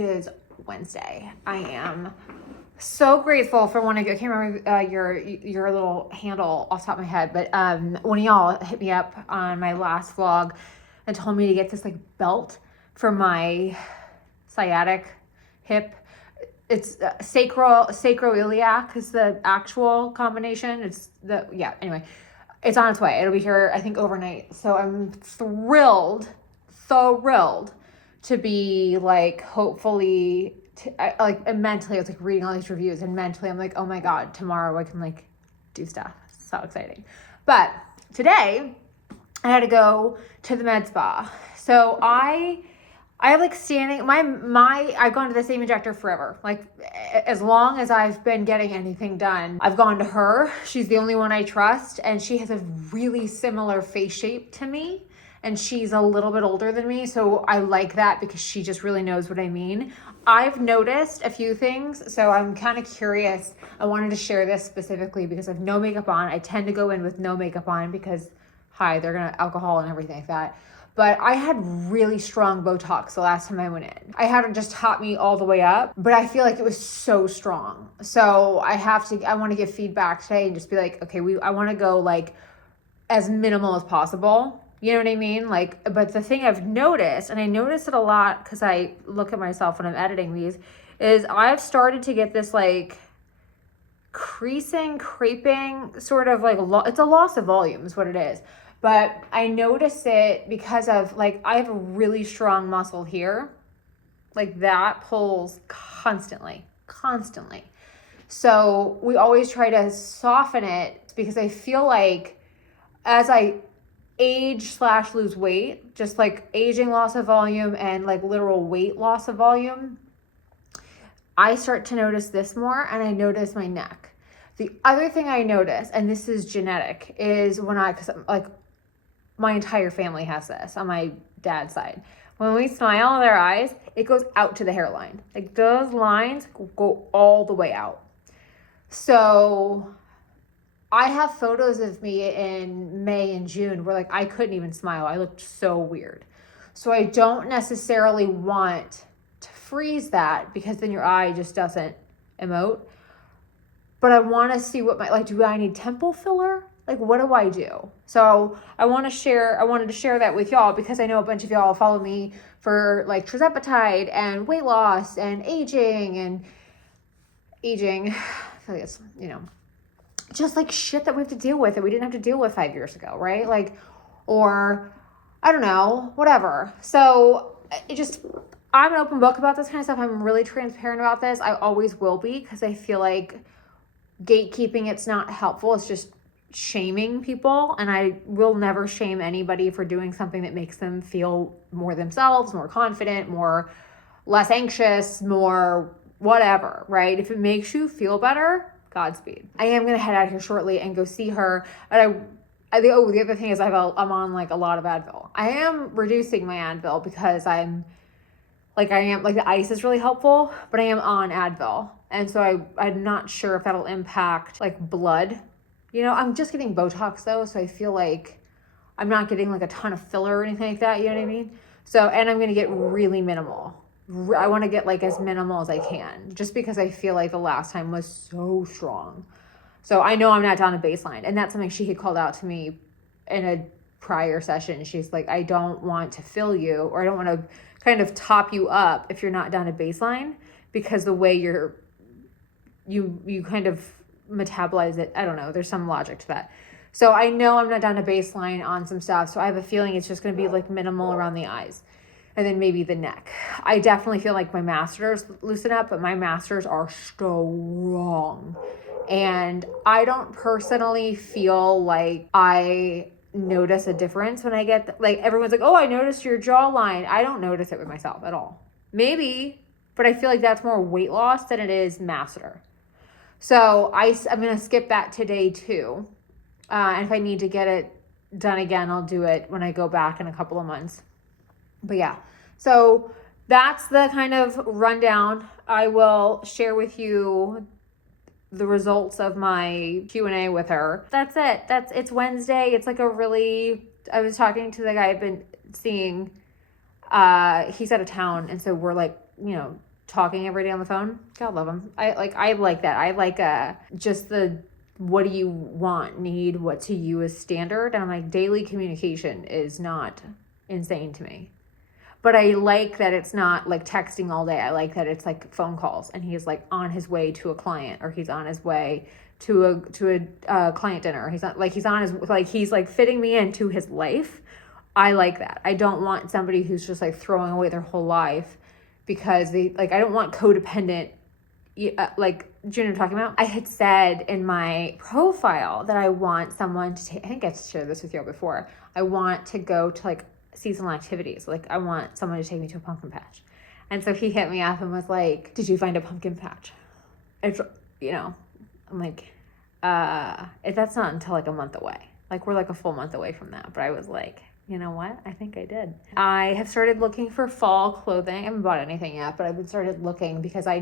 It is Wednesday. I am so grateful for one of you. I can't remember your little handle off the top of my head, but one of y'all hit me up on my last vlog and told me to get this like belt for my sciatic hip. It's sacroiliac is the actual combination. Anyway, it's on its way. It'll be here, I think, overnight. So I'm thrilled to be like, hopefully, mentally, I was like reading all these reviews, and mentally I'm like, oh my God, tomorrow I can like do stuff. So exciting. But today I had to go to the med spa. So I have like standing, I've gone to the same injector forever. Like as long as I've been getting anything done, I've gone to her. She's the only one I trust. And she has a really similar face shape to me. And she's a little bit older than me. So I like that because she just really knows what I mean. I've noticed a few things. So I'm kind of curious. I wanted to share this specifically because I have no makeup on. I tend to go in with no makeup on because they're going to alcohol and everything like that. But I had really strong Botox the last time I went in. I had it just taught me all the way up, but I feel like it was so strong. So I want to give feedback today and just be like, okay, I want to go like as minimal as possible. You know what I mean? Like, but the thing I've noticed, and I notice it a lot because I look at myself when I'm editing these, is I've started to get this like creping, sort of like, it's a loss of volume is what it is. But I notice it because of like, I have a really strong muscle here. Like that pulls constantly. So we always try to soften it because I feel like as I age/lose weight, just like aging loss of volume and like literal weight loss of volume, I start to notice this more, and I notice my neck. The other thing I notice, and this is genetic, is because like my entire family has this on my dad's side. When we smile in their eyes, it goes out to the hairline. Like those lines go all the way out. So I have photos of me in May and June where like I couldn't even smile. I looked so weird. So I don't necessarily want to freeze that because then your eye just doesn't emote. But I want to see do I need temple filler? Like, what do I do? So I wanted to share that with y'all because I know a bunch of y'all follow me for like tirzepatide and weight loss and aging. I feel like it's, just like shit that we have to deal with that we didn't have to deal with 5 years ago, right? Like, or I don't know, whatever. So I'm an open book about this kind of stuff. I'm really transparent about this. I always will be because I feel like gatekeeping, it's not helpful. It's just shaming people, and I will never shame anybody for doing something that makes them feel more themselves, more confident, less anxious, more whatever, right? If it makes you feel better, Godspeed. I am going to head out here shortly and go see her. And the other thing is I'm on like a lot of Advil. I am reducing my Advil because the ice is really helpful, but I am on Advil. And so I'm not sure if that'll impact like blood. I'm just getting Botox though, so I feel like I'm not getting like a ton of filler or anything like that, you know what I mean? So, and I'm going to get really minimal. I want to get like as minimal as I can, just because I feel like the last time was so strong. So I know I'm not down to baseline, and that's something she had called out to me in a prior session. She's like, I don't want to fill you, or I don't want to kind of top you up if you're not down to baseline, because the way you kind of metabolize it, I don't know, there's some logic to that. So I know I'm not down to baseline on some stuff, so I have a feeling it's just going to be like minimal around the eyes and then maybe the neck. I definitely feel like my masters loosen up, but my masters are strong, and I don't personally feel like I notice a difference when I get like, everyone's like, oh, I noticed your jawline. I don't notice it with myself at all. Maybe, but I feel like that's more weight loss than it is masseter. So I'm going to skip that today too. And if I need to get it done again, I'll do it when I go back in a couple of months. But yeah, so that's the kind of rundown. I will share with you the results of my Q&A with her. That's it. It's Wednesday. It's like I was talking to the guy I've been seeing. He's out of town. And so we're like, talking every day on the phone. God love them. I like that. I like just the what do you want, need, what to you is standard. And I'm like, daily communication is not insane to me. But I like that it's not like texting all day. I like that it's like phone calls, and he's like on his way to a client, or he's on his way to a client dinner. He's like fitting me into his life. I like that. I don't want somebody who's just like throwing away their whole life because they like, I don't want codependent, like, do you know what I'm talking about? I had said in my profile that I want someone to take, I think I've shared this with you before. I want to go to like seasonal activities. Like, I want someone to take me to a pumpkin patch. And so he hit me up and was like, did you find a pumpkin patch? It's, I'm like, that's not until like a month away. Like, we're like a full month away from that. But I was like, you know what? I think I did. I have started looking for fall clothing. I haven't bought anything yet, but I've started looking because I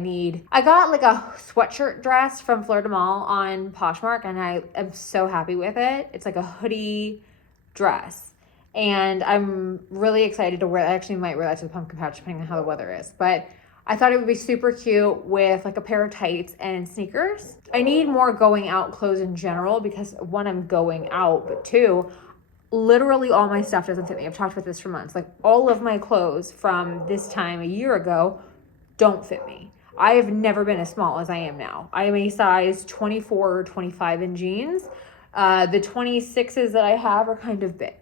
got like a sweatshirt dress from Fleur de Mal on Poshmark, and I am so happy with it. It's like a hoodie dress, and I'm really excited to wear it. I actually might wear that to the pumpkin patch depending on how the weather is, but I thought it would be super cute with like a pair of tights and sneakers. I need more going out clothes in general because one, I'm going out, but two, literally all my stuff doesn't fit me. I've talked about this for months. Like, all of my clothes from this time a year ago don't fit me. I have never been as small as I am now. I am a size 24 or 25 in jeans. The 26s that I have are kind of big.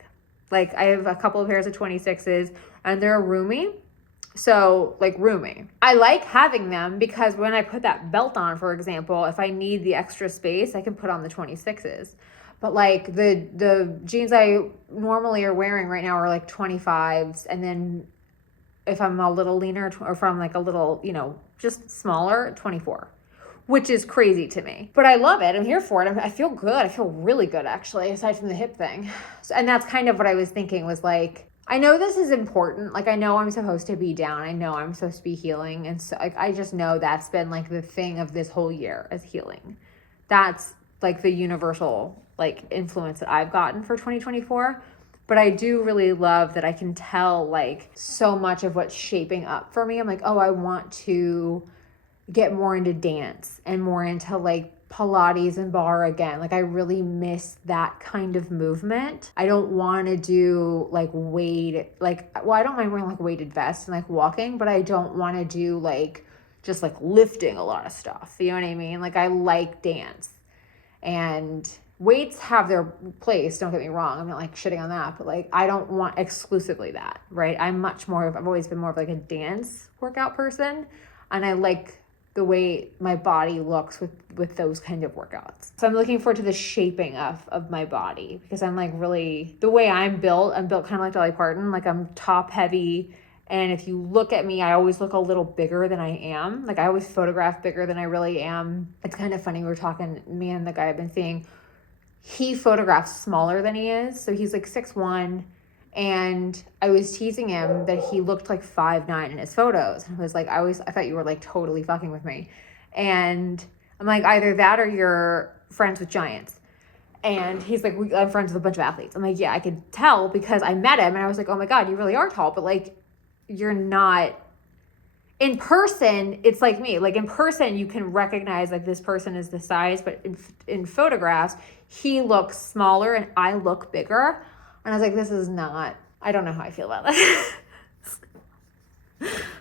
Like, I have a couple of pairs of 26s and they're roomy. So, like, roomy. I like having them because when I put that belt on, for example, if I need the extra space, I can put on the 26s. But like the jeans I normally are wearing right now are like 25s. And then if I'm a little leaner, or if I'm like a little, just smaller, 24, which is crazy to me. But I love it. I'm here for it. I feel good. I feel really good, actually, aside from the hip thing. And that's kind of what I was thinking, was like, I know this is important. Like, I know I'm supposed to be down. I know I'm supposed to be healing. And so, like, I just know that's been like the thing of this whole year, is healing. That's like the universal like influence that I've gotten for 2024. But I do really love that I can tell like so much of what's shaping up for me. I'm like, oh, I want to get more into dance and more into like Pilates and bar again. Like, I really miss that kind of movement. I don't want to do like I don't mind wearing like weighted vests and like walking, but I don't want to do like just like lifting a lot of stuff. You know what I mean? Like, I like dance. And weights have their place, don't get me wrong. I'm not like shitting on that, but like, I don't want exclusively that, right? I've always been more of like a dance workout person. And I like the way my body looks with those kind of workouts. So I'm looking forward to the shaping of my body, because I'm like, really, the way I'm built kind of like Dolly Parton. Like, I'm top heavy. And if you look at me, I always look a little bigger than I am. Like, I always photograph bigger than I really am. It's kind of funny. We were talking, me and the guy I've been seeing, he photographs smaller than he is. So he's like 6'1". And I was teasing him that he looked like 5'9" in his photos. And I was like, I thought you were like totally fucking with me. And I'm like, either that or you're friends with giants. And he's like, I'm friends with a bunch of athletes. I'm like, yeah, I could tell because I met him and I was like, oh my God, you really are tall. But like, you're not in person. It's like me, like in person, you can recognize like this person is the size, but in photographs, he looks smaller and I look bigger. And I was like, this is not, I don't know how I feel about that.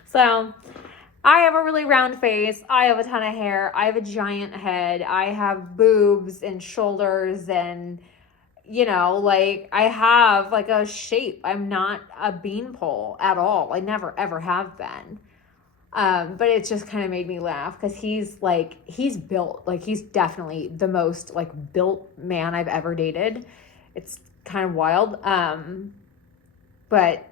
So I have a really round face. I have a ton of hair. I have a giant head. I have boobs and shoulders and, like, I have like a shape. I'm not a beanpole at all. I never ever have been. But it just kind of made me laugh because he's built, like, he's definitely the most like built man I've ever dated. It's kind of wild. But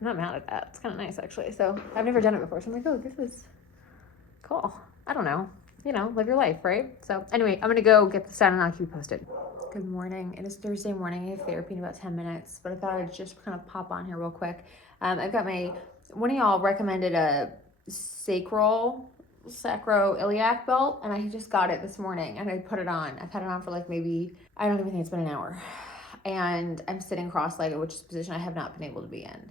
I'm not mad at that. It's kind of nice, actually. So I've never done it before. So I'm like, oh, this is cool. I don't know. Live your life, right? So anyway, I'm going to go get this done and I'll keep you posted. Good morning. It is Thursday morning. I have therapy in about 10 minutes, but I thought I'd just kind of pop on here real quick. I've got one of y'all recommended a sacroiliac belt, and I just got it this morning and I put it on. I've had it on for like maybe, I don't even think it's been an hour. And I'm sitting cross-legged, which is a position I have not been able to be in.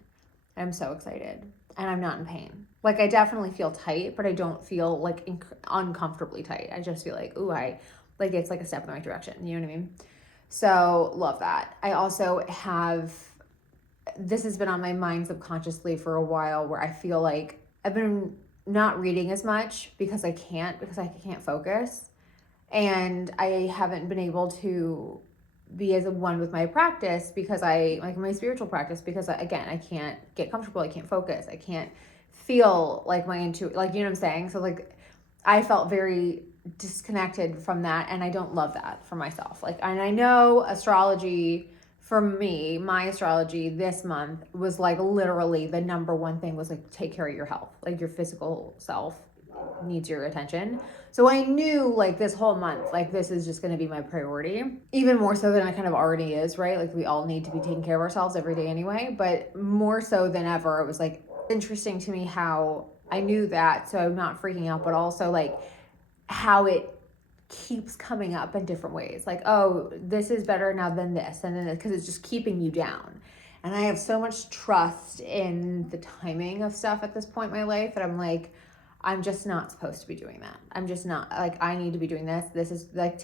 I'm so excited. And I'm not in pain. Like, I definitely feel tight, but I don't feel like uncomfortably tight. I just feel like, ooh, like it's like a step in the right direction. You know what I mean? So love that. I also have, this has been on my mind subconsciously for a while, where I feel like I've been not reading as much because I can't focus. And I haven't been able to be as a one with my practice because I like my spiritual practice, because again, I can't get comfortable. I can't focus. I can't feel like my intuition, like, you know what I'm saying? So like, I felt very disconnected from that. And I don't love that for myself. Like, and I know astrology for me, my astrology this month was like literally the number one thing was like, take care of your health. Like, your physical self needs your attention. So I knew like this whole month, like this is just going to be my priority, even more so than it kind of already is, right? Like, we all need to be taking care of ourselves every day anyway, but more so than ever, it was like interesting to me how I knew that. So I'm not freaking out, but also like how it keeps coming up in different ways. Like, oh, this is better now than this. And then because it's just keeping you down. And I have so much trust in the timing of stuff at this point in my life that I'm like, I'm just not supposed to be doing that. I'm just not, like, I need to be doing this. This is like,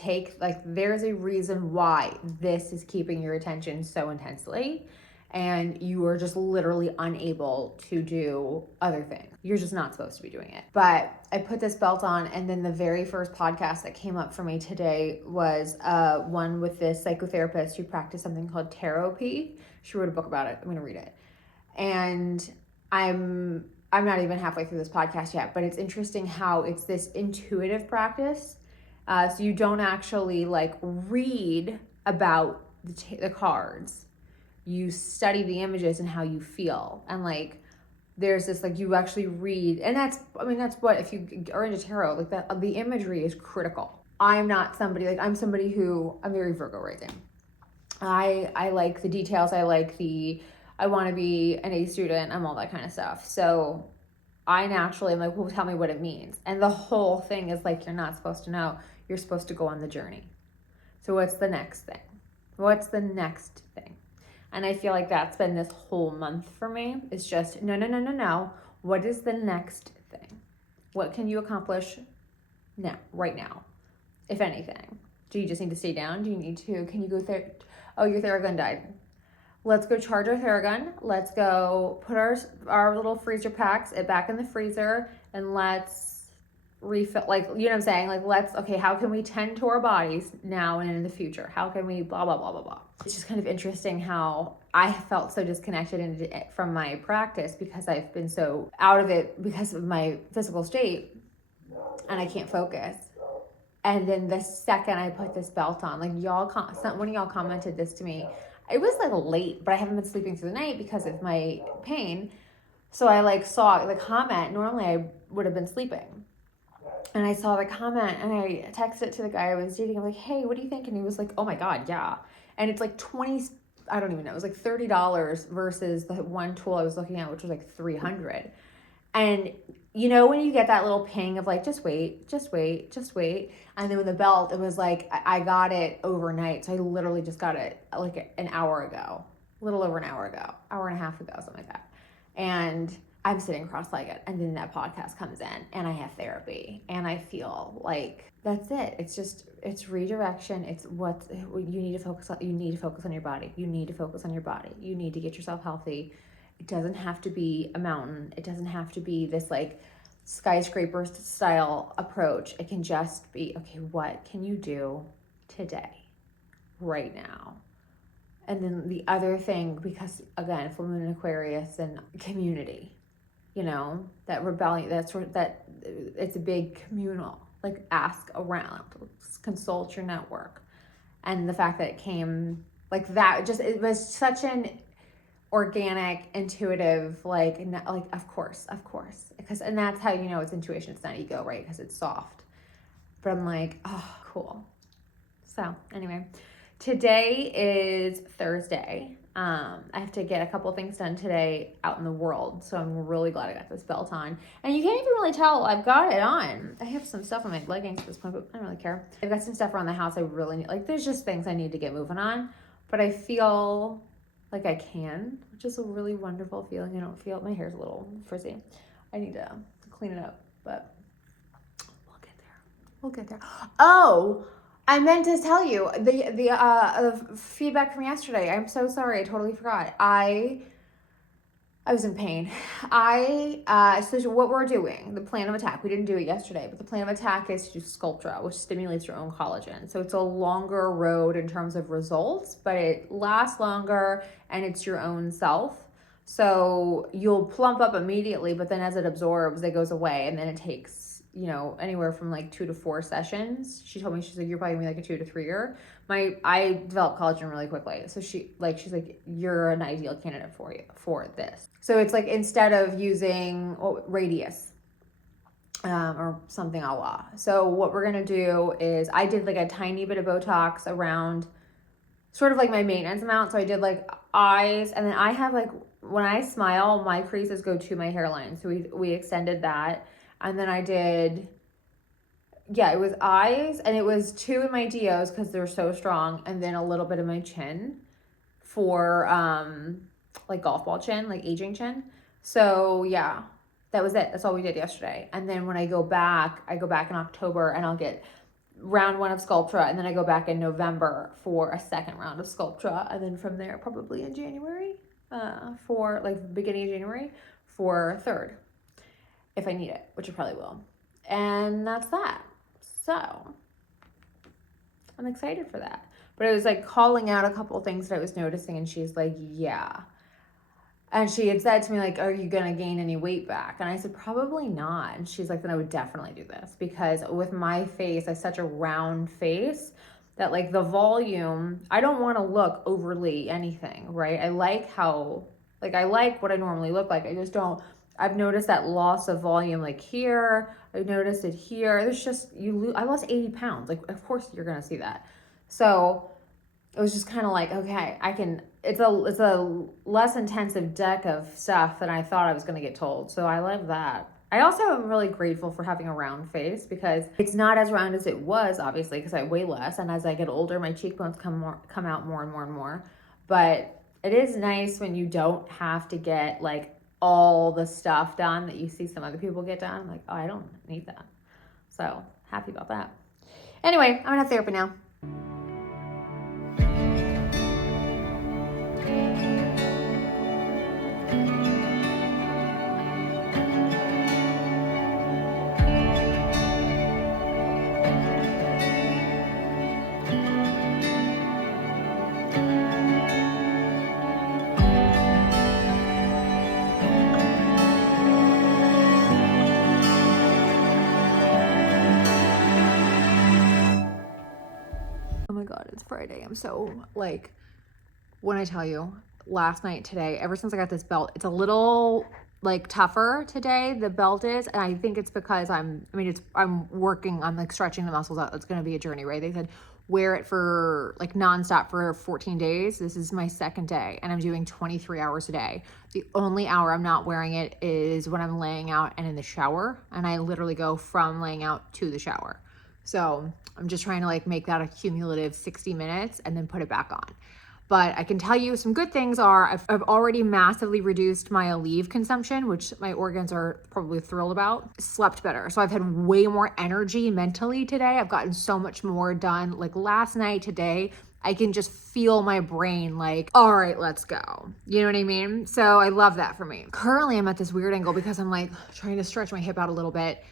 there's a reason why this is keeping your attention so intensely. And you are just literally unable to do other things. You're just not supposed to be doing it. But I put this belt on, and then the very first podcast that came up for me today was one with this psychotherapist who practiced something called therapy. She wrote a book about it. I'm going to read it. And I'm not even halfway through this podcast yet, but it's interesting how it's this intuitive practice. So you don't actually like read about the cards. You study the images and how you feel. And like, there's this, like, you actually read, and that's what, if you are into tarot, like that, the imagery is critical. I'm not somebody, like, I'm somebody who, I'm very Virgo rising. I like the details. I want to be an A student. I'm all that kind of stuff. So I naturally am like, well, tell me what it means. And the whole thing is like, you're not supposed to know. You're supposed to go on the journey. So what's the next thing? What's the next thing? And I feel like that's been this whole month for me. It's just, no. What is the next thing? What can you accomplish now, right now, if anything? Do you just need to stay down? Do you need to, can you go there? Oh, your Theragun died. Let's go charge our Theragun. Let's go put our little freezer packs back in the freezer, and let's refill, like, you know what I'm saying? Like, okay, how can we tend to our bodies now and in the future? How can we blah, blah, blah, blah, blah. It's just kind of interesting how I felt so disconnected from my practice because I've been so out of it because of my physical state, and I can't focus. And then the second I put this belt on, like, one of y'all commented this to me. It was like late, but I haven't been sleeping through the night because of my pain. So I like saw the comment. Normally I would have been sleeping. And I saw the comment, and I texted to the guy I was dating. I'm like, hey, what do you think? And he was like, oh my God, yeah. And it's like I don't even know. It was like $30 versus the one tool I was looking at, which was like $300. And you know, when you get that little ping of like, just wait. And then with the belt, it was like, I got it overnight. So I literally just got it like an hour ago, a little over an hour ago, hour and a half ago, something like that. And I'm sitting cross-legged, and then that podcast comes in, and I have therapy, and I feel like that's it. It's redirection. It's what you need to focus on. You need to focus on your body. You need to focus on your body. You need to get yourself healthy. It doesn't have to be a mountain. It doesn't have to be this like skyscraper style approach. It can just be, okay, what can you do today, right now? And then the other thing, because again, full moon in Aquarius and community, you know, that rebellion, that it's a big communal, like ask around, consult your network. And the fact that it came like that, it was such an organic, intuitive, like of course, and that's how you know it's intuition. It's not ego, right? Because it's soft. But I'm like, oh, cool. So anyway, today is Thursday. I have to get a couple things done today out in the world, so I'm really glad I got this belt on. And you can't even really tell I've got it on. I have some stuff on my leggings at this point, but I don't really care. I've got some stuff around the house I really need. Like, there's just things I need to get moving on, but I feel like I can, which is a really wonderful feeling. I don't feel, my hair's a little frizzy. I need to clean it up, but we'll get there. We'll get there. Oh, I meant to tell you the feedback from yesterday. I'm so sorry. I totally forgot. I was in pain. So what we're doing, the plan of attack, we didn't do it yesterday, but the plan of attack is to do Sculptra, which stimulates your own collagen. So it's a longer road in terms of results, but it lasts longer and it's your own self. So you'll plump up immediately, but then as it absorbs, it goes away, and then it takes, anywhere from like 2 to 4 sessions. She told me, she's like, you're probably gonna be like a 2 to 3 year. I developed collagen really quickly. So she's like, you're an ideal candidate for this. So it's like, instead of using Radius, or something a la. So what we're gonna do is, I did like a tiny bit of Botox around sort of like my maintenance amount. So I did like eyes, and then I have like, when I smile, my creases go to my hairline. So we extended that. And then I did, it was eyes, and it was 2 in my DOs because they're so strong, and then a little bit of my chin for like golf ball chin, like aging chin. So yeah, that was it. That's all we did yesterday. And then when I go back in October, and I'll get round 1 of Sculptra, and then I go back in November for a second round of Sculptra, and then from there probably in January, for like beginning of January, for 3rd, if I need it, which I probably will. And that's that. So I'm excited for that. But I was like calling out a couple things that I was noticing, and she's like, yeah. And she had said to me, like, are you gonna gain any weight back? And I said, probably not. And she's like, then I would definitely do this, because with my face, I have such a round face that like the volume, I don't want to look overly anything, right? I like what I normally look like. I just don't. I've noticed that loss of volume, like here. I've noticed it here. There's just, I lost 80 pounds. Like, of course you're gonna see that. So it was just kind of like, okay, it's a less intensive deck of stuff than I thought I was gonna get told. So I love that. I also am really grateful for having a round face, because it's not as round as it was, obviously, because I weigh less, and as I get older, my cheekbones come out more and more and more. But it is nice when you don't have to get like all the stuff done that you see some other people get done. I'm like, oh, I don't need that. So happy about that. Anyway, I'm gonna have therapy now. Oh my God, it's Friday. I'm so like, when I tell you, last night, today, ever since I got this belt, it's a little like tougher today, the belt is, and I think it's because I'm working, I'm like stretching the muscles out. It's going to be a journey, right? They said wear it for like nonstop for 14 days. This is my 2nd day, and I'm doing 23 hours a day. The only hour I'm not wearing it is when I'm laying out and in the shower, and I literally go from laying out to the shower. So I'm just trying to like make that a cumulative 60 minutes and then put it back on. But I can tell you some good things are I've already massively reduced my Aleve consumption, which my organs are probably thrilled about. Slept better. So I've had way more energy mentally today. I've gotten so much more done. Like last night, today, I can just feel my brain like, all right, let's go. You know what I mean? So I love that for me. Currently, I'm at this weird angle because I'm like trying to stretch my hip out a little bit.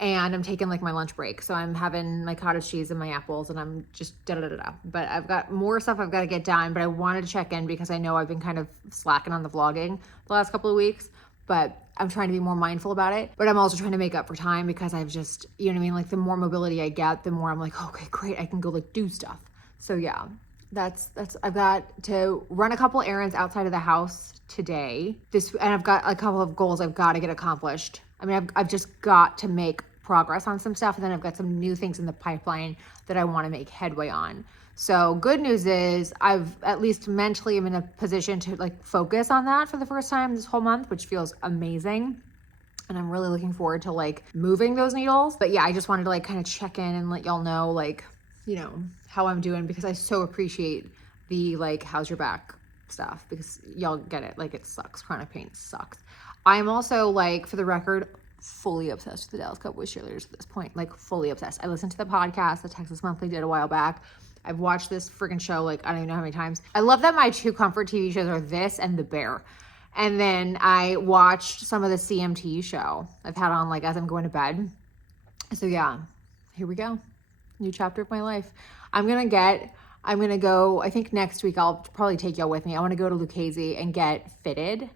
And I'm taking like my lunch break. So I'm having my cottage cheese and my apples, and I'm just da-da-da-da. But I've got more stuff I've got to get done, but I wanted to check in because I know I've been kind of slacking on the vlogging the last couple of weeks, but I'm trying to be more mindful about it. But I'm also trying to make up for time because I've just, you know what I mean? Like the more mobility I get, the more I'm like, okay, great. I can go like do stuff. So yeah, that's I've got to run a couple errands outside of the house today. And I've got a couple of goals I've got to get accomplished. I mean, I've just got to make progress on some stuff, and then I've got some new things in the pipeline that I want to make headway on. So good news is I've at least mentally am in a position to like focus on that for the first time this whole month, which feels amazing. And I'm really looking forward to like moving those needles. But yeah, I just wanted to like kind of check in and let y'all know like, you know, how I'm doing, because I so appreciate the like, how's your back stuff because y'all get it. Like, it sucks. Chronic pain sucks. I'm also, like, for the record, fully obsessed with the Dallas Cowboys cheerleaders at this point. Like, fully obsessed. I listened to the podcast that Texas Monthly did a while back. I've watched this freaking show, like, I don't even know how many times. I love that my 2 comfort TV shows are this and The Bear. And then I watched some of the CMT show I've had on, like, as I'm going to bed. So yeah, here we go. New chapter of my life. I'm gonna go, I think next week I'll probably take y'all with me. I wanna go to Lucchese and get fitted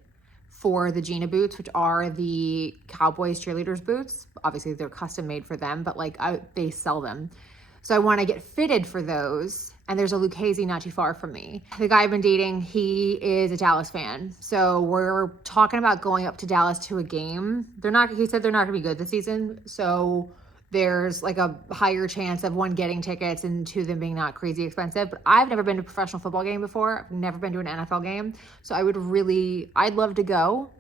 for the Gina boots, which are the Cowboys cheerleaders boots. Obviously they're custom made for them, but like they sell them. So I wanna get fitted for those. And there's a Lucchese not too far from me. The guy I've been dating, he is a Dallas fan. So we're talking about going up to Dallas to a game. He said they're not gonna be good this season. So there's like a higher chance of 1, getting tickets, and 2, them being not crazy expensive. But I've never been to a professional football game before. I've never been to an NFL game. So I'd love to go.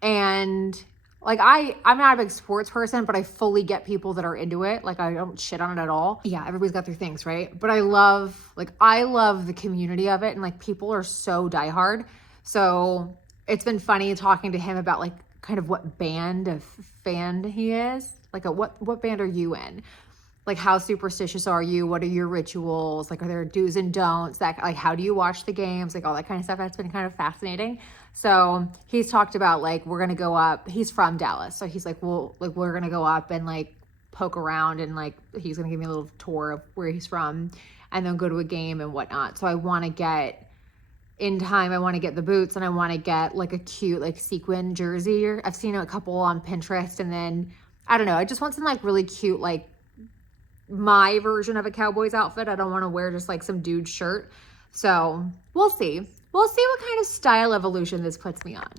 And like, I'm not a big sports person, but I fully get people that are into it. Like, I don't shit on it at all. Yeah, everybody's got their things, right? But I love the community of it, and like, people are so diehard. So it's been funny talking to him about like kind of what band of fan he is. Like, what band are you in? Like, how superstitious are you? What are your rituals? Like, are there do's and don'ts? That, like, how do you watch the games? Like, all that kind of stuff. That's been kind of fascinating. So he's talked about, like, we're going to go up. He's from Dallas. So he's like, well, like, we're going to go up and, like, poke around. And, like, he's going to give me a little tour of where he's from. And then go to a game and whatnot. So I want to get, in time, I want to get the boots. And I want to get, like, a cute, like, sequin jersey. I've seen a couple on Pinterest. And then, I don't know. I just want some, like, really cute, like, my version of a Cowboys outfit. I don't want to wear just like some dude's shirt. So we'll see. We'll see what kind of style evolution this puts me on.